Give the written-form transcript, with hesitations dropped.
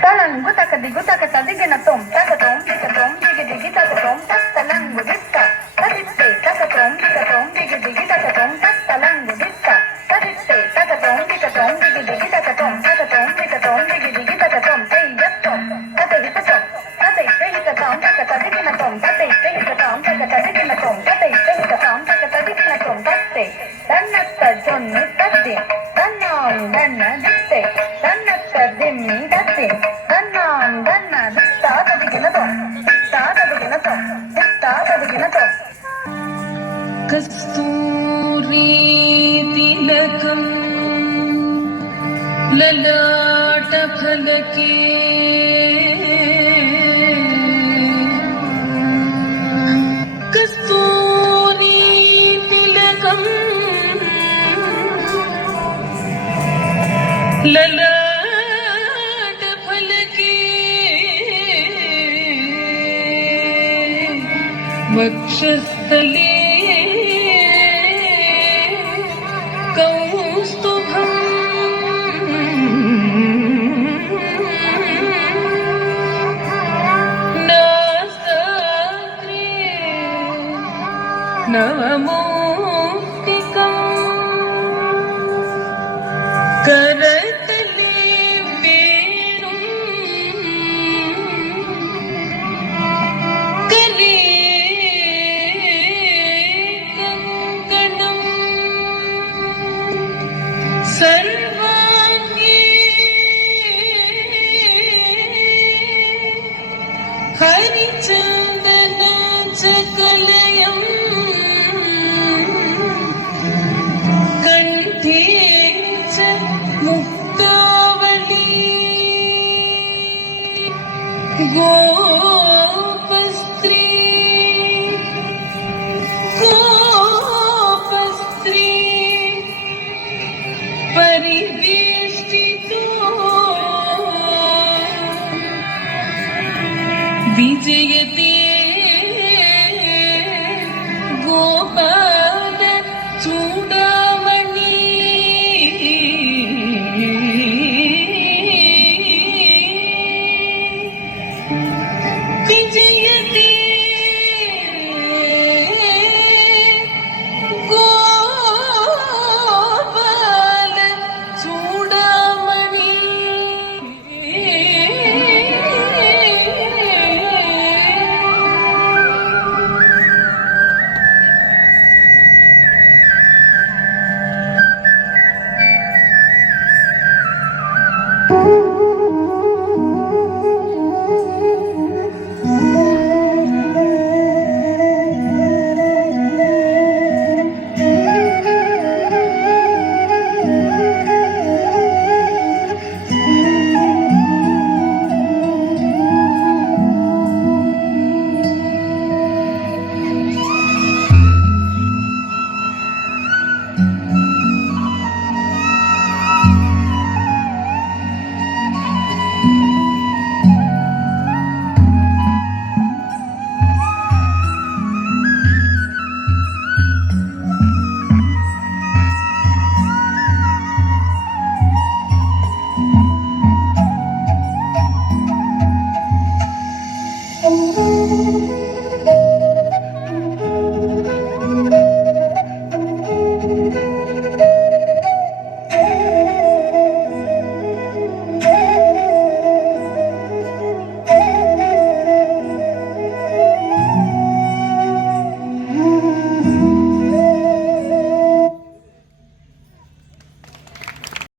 Talangu taka digu taka tadigina tom taka tom dika tom digi digi taka tom tak talangu ditta taditte taka tom dika tom digi digi taka tom tak talangu ditta taditte taka tom dika tom digi digi taka tom taka tom dika tom digi digi taka tom hey yattom taka hita tom taka hita tom taka tadigina tom taka hita tom taka tadigina tom taka hita tom taka tadigina tom tatte tannatta jonni taddi tannam danna ditte tannatta dimmi taddi tannam danna ditta tadigina tom ditta tadigina tom ditta tadigina tom कस्तूरी तिलकं ललाटफलके कस्तूरी तिलकं ललाटफलके वक्षस्थले कौस्तुभं नासाग्रे नवमौक्तिकं करतले